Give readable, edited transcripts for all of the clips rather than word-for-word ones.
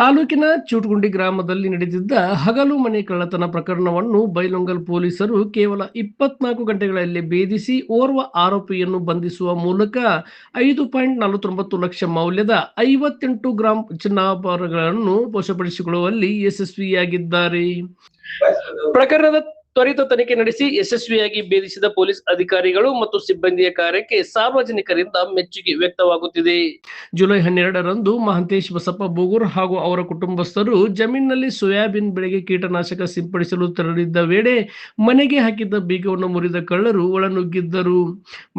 ತಾಲೂಕಿನ ಚೂಟಗುಂಡಿ ಗ್ರಾಮದಲ್ಲಿ ನಡೆದಿದ್ದ ಹಗಲು ಮನೆ ಕಳ್ಳತನ ಪ್ರಕರಣವನ್ನು ಬೈಲೊಂಗಲ್ ಪೊಲೀಸರು ಕೇವಲ 24 ಗಂಟೆಗಳಲ್ಲಿ ಭೇದಿಸಿ ಓರ್ವ ಆರೋಪಿಯನ್ನು ಬಂಧಿಸುವ ಮೂಲಕ 5.49 ಲಕ್ಷ ಮೌಲ್ಯದ 58 ಗ್ರಾಂ ಚಿನ್ನಾಭರಣಗಳನ್ನು ವಶಪಡಿಸಿಕೊಳ್ಳುವಲ್ಲಿ ಯಶಸ್ವಿಯಾಗಿದ್ದಾರೆ. ಪ್ರಕರಣದ ತ್ವರಿತ ತನಿಖೆ ನಡೆಸಿ ಯಶಸ್ವಿಯಾಗಿ ಭೇದಿಸಿದ ಪೊಲೀಸ್ ಅಧಿಕಾರಿಗಳು ಮತ್ತು ಸಿಬ್ಬಂದಿಯ ಕಾರ್ಯಕ್ಕೆ ಸಾರ್ವಜನಿಕರಿಂದ ಮೆಚ್ಚುಗೆ ವ್ಯಕ್ತವಾಗುತ್ತಿದೆ. ಜುಲೈ 12ರಂದು ಮಹಂತೇಶ್ ಬಸಪ್ಪ ಬೋಗೂರ್ ಹಾಗೂ ಅವರ ಕುಟುಂಬಸ್ಥರು ಜಮೀನಿನಲ್ಲಿ ಸೋಯಾಬೀನ್ ಬೆಳೆಗೆ ಕೀಟನಾಶಕ ಸಿಂಪಡಿಸಲು ತೆರಳಿದ್ದ ವೇಳೆ ಮನೆಗೆ ಹಾಕಿದ್ದ ಬೀಗವನ್ನು ಮುರಿದ ಕಳ್ಳರು ಒಳನುಗ್ಗಿದ್ದರು.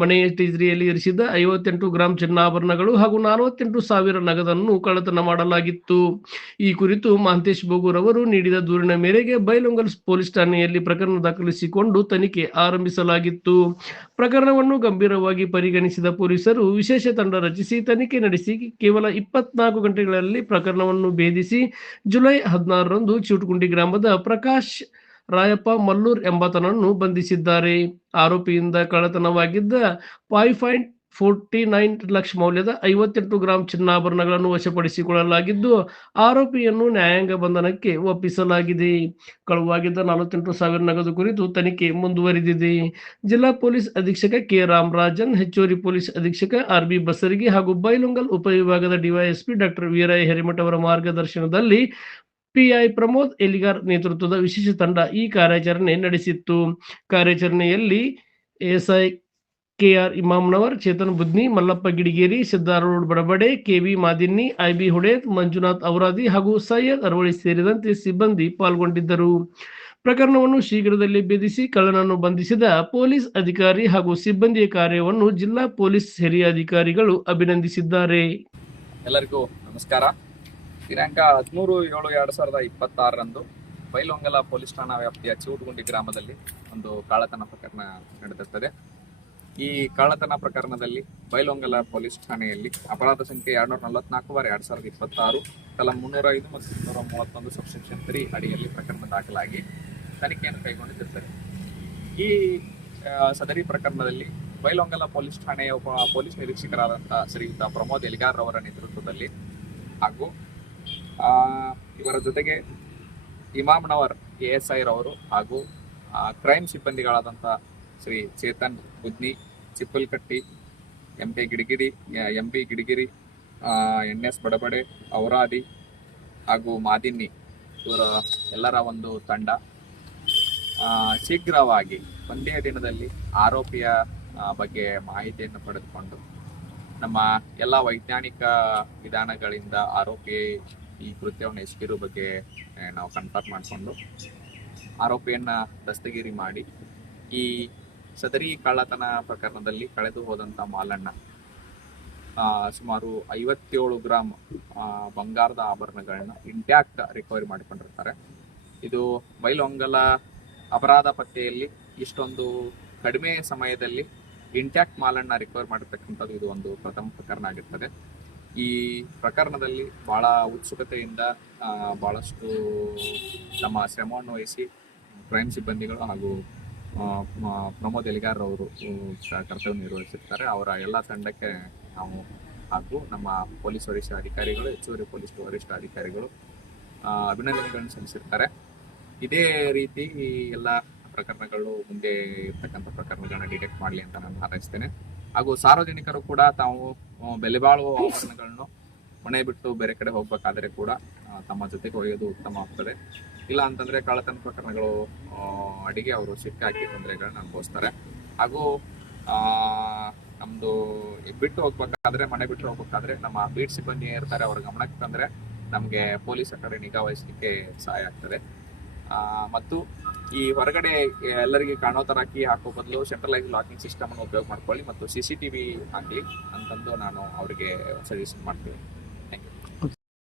ಮನೆಯ ತಿಜೋರಿಯಲ್ಲಿ ಇರಿಸಿದ್ದ 58 ಗ್ರಾಂ ಚಿನ್ನಾಭರಣಗಳು ಹಾಗೂ 48,000 ನಗದನ್ನು ಕಳ್ಳತನ ಮಾಡಲಾಗಿತ್ತು. ಈ ಕುರಿತು ಮಹಂತೇಶ್ ಬೋಗೂರ್ ಅವರು ನೀಡಿದ ದೂರಿನ ಮೇರೆಗೆ ಬೈಲೊಂಗಲ್ ಪೊಲೀಸ್ ಠಾಣೆಯಲ್ಲಿ ಪ್ರಕರಣ ದಾಖಲಿಸಿಕೊಂಡು ತನಿಖೆ ಆರಂಭಿಸಲಾಗಿತ್ತು. ಪ್ರಕರಣವನ್ನು ಗಂಭೀರವಾಗಿ ಪರಿಗಣಿಸಿದ ಪೊಲೀಸರು ವಿಶೇಷ ತಂಡ ರಚಿಸಿ ತನಿಖೆ ನಡೆಸಿ ಕೇವಲ 24 ಗಂಟೆಗಳಲ್ಲಿ ಪ್ರಕರಣವನ್ನು ಭೇದಿಸಿ ಜುಲೈ 16ರಂದು ಚೂಟಗುಂಡಿ ಗ್ರಾಮದ ಪ್ರಕಾಶ್ ರಾಯಪ್ಪ ಮಲ್ಲೂರ್ ಎಂಬಾತನನ್ನು ಬಂಧಿಸಿದ್ದಾರೆ. ಆರೋಪಿಯಿಂದ ಕಳ್ಳತನವಾಗಿದ್ದ 5.49 ಲಕ್ಷ ಮೌಲ್ಯದ 58 ಗ್ರಾಂ ಚಿನ್ನಾಭರಣಗಳನ್ನು ವಶಪಡಿಸಿಕೊಳ್ಳಲಾಗಿದ್ದು, ಆರೋಪಿಯನ್ನು ನ್ಯಾಯಾಂಗ ಬಂಧನಕ್ಕೆ ಒಪ್ಪಿಸಲಾಗಿದೆ. ಕಳುವಾಗಿದ್ದ 48,000 ನಗದು ಕುರಿತು ತನಿಖೆ ಮುಂದುವರಿದಿದೆ. ಜಿಲ್ಲಾ ಪೊಲೀಸ್ ಅಧೀಕ್ಷಕ ಕೆ ರಾಮರಾಜನ್, ಹೆಚ್ಚುವರಿ ಪೊಲೀಸ್ ಅಧೀಕ್ಷಕ ಆರ್.ಬಿ. ಬಸರಗಿ ಹಾಗೂ ಬೈಲೊಂಗಲ್ ಉಪವಿಭಾಗದ ಡಿವೈಎಸ್ಪಿ ಡಾಕ್ಟರ್ ವೀರಯ್ಯ ಹಿರೇಮಠ ಅವರ ಮಾರ್ಗದರ್ಶನದಲ್ಲಿ ಪಿಐ ಪ್ರಮೋದ್ ಎಲಿಗಾರ್ ನೇತೃತ್ವದ ವಿಶೇಷ ತಂಡ ಈ ಕಾರ್ಯಾಚರಣೆ ನಡೆಸಿತ್ತು. ಕಾರ್ಯಾಚರಣೆಯಲ್ಲಿ SI KR Imamnavar, Chetan Budni, Mallappa Gidigeri, Siddharudha Badabade, KV Madinni, IB Hudet, Manjunath Auradi ಹಾಗೂ ಸೈಯದ್ ಅರವಳಿ ಸೇರಿದಂತೆ ಸಿಬ್ಬಂದಿ ಪಾಲ್ಗೊಂಡಿದ್ದರು. ಪ್ರಕರಣವನ್ನು ಶೀಘ್ರದಲ್ಲೇ ಭೇದಿಸಿ ಕಳ್ಳನನ್ನು ಬಂಧಿಸಿದ ಪೊಲೀಸ್ ಅಧಿಕಾರಿ ಹಾಗೂ ಸಿಬ್ಬಂದಿಯ ಕಾರ್ಯವನ್ನು ಜಿಲ್ಲಾ ಪೊಲೀಸ್ ಹಿರಿಯ ಅಧಿಕಾರಿಗಳು ಅಭಿನಂದಿಸಿದ್ದಾರೆ. ಎಲ್ಲರಿಗೂ ನಮಸ್ಕಾರ. ದಿನಾಂಕ 13/7/2026ರಂದು ಬೈಲೊಂಗಲ ಪೊಲೀಸ್ ಠಾಣಾ ವ್ಯಾಪ್ತಿಯ ಚೂಟಗುಂಡಿ ಗ್ರಾಮದಲ್ಲಿ ಒಂದು ಕಳ್ಳತನ ಪ್ರಕರಣ ನಡೆದಿರುತ್ತದೆ. ಈ ಕಳ್ಳತನ ಪ್ರಕರಣದಲ್ಲಿ ಬೈಲೊಂಗಲ ಪೊಲೀಸ್ ಠಾಣೆಯಲ್ಲಿ ಅಪರಾಧ ಸಂಖ್ಯೆ 244/2026 ಕಲಂ 305 ಮತ್ತು 231 ಸಬ್ಸೆಕ್ಷನ್ 3 ಅಡಿಯಲ್ಲಿ ಪ್ರಕರಣ ದಾಖಲಾಗಿ ತನಿಖೆಯನ್ನು ಕೈಗೊಂಡಿರುತ್ತದೆ. ಈ ಸದರಿ ಪ್ರಕರಣದಲ್ಲಿ ಬೈಲೊಂಗಲ ಪೊಲೀಸ್ ಠಾಣೆಯ ಪೊಲೀಸ್ ನಿರೀಕ್ಷಕರಾದಂತಹ ಶ್ರೀಯುತ ಪ್ರಮೋದ್ ಎಲಿಗಾರ್ ಅವರ ನೇತೃತ್ವದಲ್ಲಿ ಹಾಗೂ ಇವರ ಜೊತೆಗೆ ಇಮಾಮ್ನವರ್ ಎಎಸ್ಐ ರವರು ಹಾಗೂ ಕ್ರೈಮ್ ಸಿಬ್ಬಂದಿಗಳಾದಂತಹ ಶ್ರೀ ಚೇತನ್ ಬುದ್ನಿ, ಚಿಪ್ಪಲ್ಕಟ್ಟಿ, ಎಂಬಿ ಗಿಡಿಗಿರಿ, NS ಬಡಬಡೆ, ಔರಾದಿ ಹಾಗೂ ಮಾದಿನ್ನಿ ಇವರ ಎಲ್ಲರ ಒಂದು ತಂಡ ಶೀಘ್ರವಾಗಿ ಒಂದೇ ದಿನದಲ್ಲಿ ಆರೋಪಿಯ ಬಗ್ಗೆ ಮಾಹಿತಿಯನ್ನು ಪಡೆದುಕೊಂಡು ನಮ್ಮ ಎಲ್ಲ ವೈಜ್ಞಾನಿಕ ವಿಧಾನಗಳಿಂದ ಆರೋಪಿ ಈ ಕೃತ್ಯವನ್ನು ಎಸಗಿರೋ ಬಗ್ಗೆ ನಾವು ಕನ್ಫರ್ಮ್ ಮಾಡಿಕೊಂಡು ಆರೋಪಿಯನ್ನು ದಸ್ತಗಿರಿ ಮಾಡಿ ಈ ಸದರಿ ಕಳ್ಳತನ ಪ್ರಕರಣದಲ್ಲಿ ಕಳೆದು ಹೋದಂಥ ಮಾಲಣ್ಣ ಸುಮಾರು 57 ಗ್ರಾಂ ಬಂಗಾರದ ಆಭರಣಗಳನ್ನ ಇಂಟ್ಯಾಕ್ಟ್ ರಿಕವರಿ ಮಾಡಿಕೊಂಡಿರ್ತಾರೆ. ಇದು ಬೈಲೊಂಗಲ ಅಪರಾಧ ಪತ್ತೆಯಲ್ಲಿ ಇಷ್ಟೊಂದು ಕಡಿಮೆ ಸಮಯದಲ್ಲಿ ಇಂಟ್ಯಾಕ್ಟ್ ಮಾಲನ್ನ ರಿಕವರ್ ಮಾಡಿರ್ತಕ್ಕಂಥದ್ದು ಇದು ಒಂದು ಪ್ರಥಮ ಪ್ರಕರಣ ಆಗಿರ್ತದೆ. ಈ ಪ್ರಕರಣದಲ್ಲಿ ಬಹಳ ಉತ್ಸುಕತೆಯಿಂದ ಬಹಳಷ್ಟು ನಮ್ಮ ಶ್ರಮವನ್ನು ವಹಿಸಿ ಕ್ರೈಮ್ ಸಿಬ್ಬಂದಿಗಳು ಹಾಗೂ ಪ್ರಮೋದ್ ಎಲಿಗಾರ್ ಅವರು ಕರ್ತವ್ಯ ನಿರ್ವಹಿಸಿರ್ತಾರೆ. ಅವರ ಎಲ್ಲ ತಂಡಕ್ಕೆ ನಾವು ಹಾಗೂ ನಮ್ಮ ಪೊಲೀಸ್ ವರಿಷ್ಠ ಅಧಿಕಾರಿಗಳು, ಹೆಚ್ಚುವರಿ ಪೊಲೀಸ್ ವರಿಷ್ಠ ಅಧಿಕಾರಿಗಳು ಅಭಿನಂದನೆಗಳನ್ನು ಸಲ್ಲಿಸಿರ್ತಾರೆ. ಇದೇ ರೀತಿ ಎಲ್ಲ ಪ್ರಕರಣಗಳು ಮುಂದೆ ಇರ್ತಕ್ಕಂಥ ಪ್ರಕರಣಗಳನ್ನ ಡಿಟೆಕ್ಟ್ ಮಾಡಲಿ ಅಂತ ನಾನು ಹಾರೈಸ್ತೇನೆ. ಹಾಗೂ ಸಾರ್ವಜನಿಕರು ಕೂಡ ತಾವು ಬೆಲೆ ಬಾಳುವ ಆಭರಣಗಳನ್ನು ಮನೆ ಬಿಟ್ಟು ಬೇರೆ ಕಡೆ ಹೋಗ್ಬೇಕಾದ್ರೆ ಕೂಡ ತಮ್ಮ ಜೊತೆಗೆ ಒಯ್ಯೋದು ಉತ್ತಮ ಆಗ್ತದೆ. ಇಲ್ಲ ಅಂತಂದ್ರೆ ಕಳ್ಳತನ ಪ್ರಕರಣಗಳು ಅಡಿಗೆ ಅವರು ಸಿಕ್ಕಾಕಿ ತೊಂದರೆಗಳನ್ನ ಅನುಭವಿಸ್ತಾರೆ. ಹಾಗೂ ನಮ್ದು ಬಿಟ್ಟು ಹೋಗ್ಬೇಕಾದ್ರೆ, ಮನೆ ಬಿಟ್ಟು ಹೋಗ್ಬೇಕಾದ್ರೆ ನಮ್ಮ ಬೀಟ್ ಸಿಬ್ಬಂದಿ ಇರ್ತಾರೆ, ಅವ್ರ ಗಮನಕ್ಕೆ ತಂದ್ರೆ ನಮ್ಗೆ ಪೊಲೀಸರ ಕಡೆ ನಿಗಾ ವಹಿಸಲಿಕ್ಕೆ ಸಹಾಯ ಆಗ್ತದೆ. ಮತ್ತು ಈ ಹೊರಗಡೆ ಎಲ್ಲರಿಗೆ ಕಾಣೋ ತರ ಕೀ ಹಾಕೋ ಬದಲು ಸೆಂಟ್ರಲೈಸ್ ಲಾಕಿಂಗ್ ಸಿಸ್ಟಮ್ ಅನ್ನು ಉಪಯೋಗ ಮಾಡ್ಕೊಳ್ಳಿ ಮತ್ತು CCTV ಹಾಕಲಿ ಅಂತಂದು ನಾನು ಅವರಿಗೆ ಸಜೆಷನ್ ಮಾಡ್ತೀನಿ.